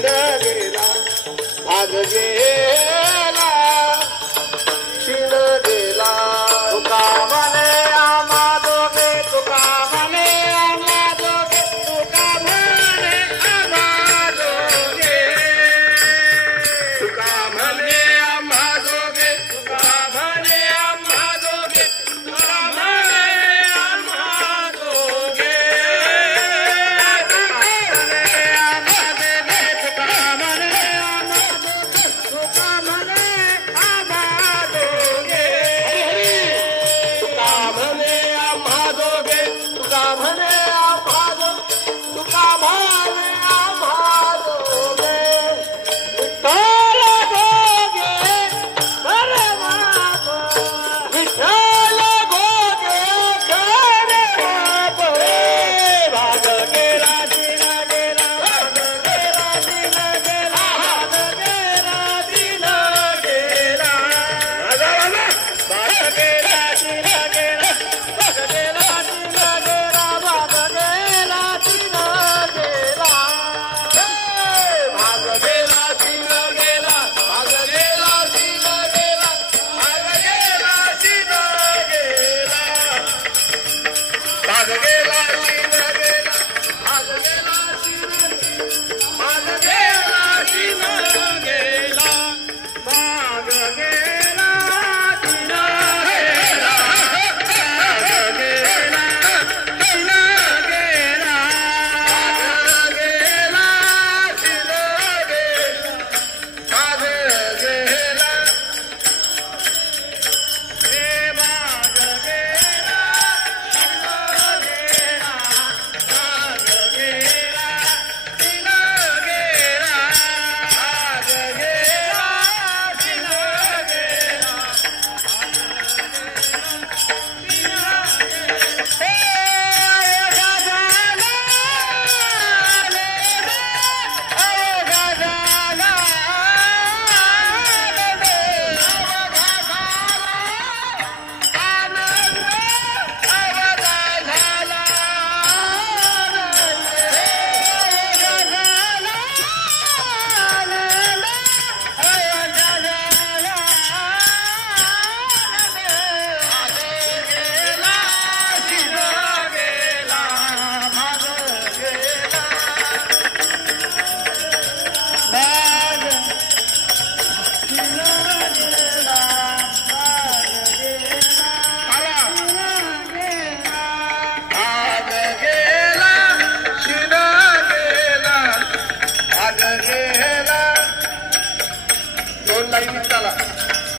शिन गेला भाग गेला शिन गेला तुका म्हणे आम्हा दोघे तुका म्हणे आम्हा दोघे तुका म्हणे आम्हा दोघे तुका म्हणे आम्हा दोघे तुका म्हणे आम्हा दोघे तुका म्हणे आम्हा दोघे दोन लाईन चला